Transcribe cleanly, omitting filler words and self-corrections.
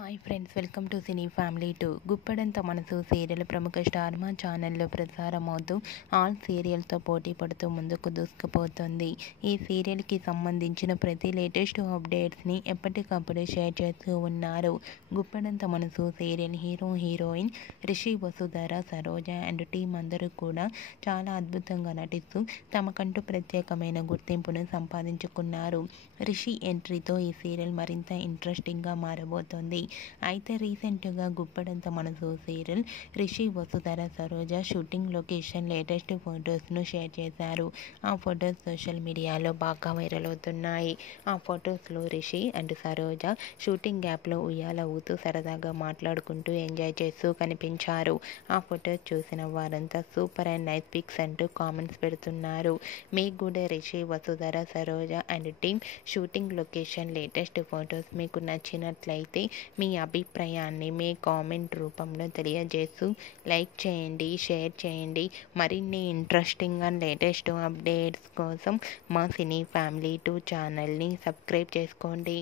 Hi friends, welcome to cine family 2. Guppedantha మనసు serial ప్రముఖ star మా ఛానల్లో ప్రసారమవుతూ ఆల్ సీరియల్తో పోటీ పడుతూ ముందుకు దూసుకుపోతుంది. ఈ సీరియల్కి సంబంధించిన ప్రతి లేటెస్ట్ అప్డేట్స్ని ఎప్పటికప్పుడు షేర్ చేస్తూ ఉన్నారు. గుప్పెడంత మనసు serial hero heroine Rishi, Vasudhara, Saroja and team అందరూ కూడా చాలా అద్భుతంగా నటిస్తూ తమకంటూ ప్రత్యేకమైన గుర్తింపును సంపాదించుకున్నారు. రిషి ఎంట్రీతో ఈ సీరియల్ మరింత ఇంట్రెస్టింగ్గా మారబోతోంది. అయితే రీసెంట్గా గుప్పెడంత మనసు serial Rishi, Vasudhara, Saroja shooting location latest ఫొటోస్ను షేర్ చేశారు. ఆ ఫొటోస్ సోషల్ మీడియాలో బాగా వైరల్ అవుతున్నాయి. ఆ ఫొటోస్లో రిషి అండ్ సరోజ షూటింగ్ గ్యాప్లో ఉయ్యాల ఊతూ సరదాగా మాట్లాడుకుంటూ ఎంజాయ్ చేస్తూ కనిపించారు. ఆ ఫొటోస్ చూసిన వారంతా సూపర్ అండ్ నైస్ పిక్స్ అంటూ కామెంట్స్ పెడుతున్నారు. మీకు కూడా Rishi, Vasudhara, Saroja and team shooting location latest photos మీకు నచ్చినట్లయితే మీ అభిప్రాయాన్ని మీ కామెంట్ రూపంలో తెలియజేస్తూ లైక్ చేయండి, షేర్ చేయండి. మరిన్ని ఇంట్రెస్టింగ్ అండ్ లేటెస్ట్ అప్డేట్స్ కోసం మా సినీ ఫ్యామిలీ 2 ఛానల్ని సబ్స్క్రైబ్ చేసుకోండి.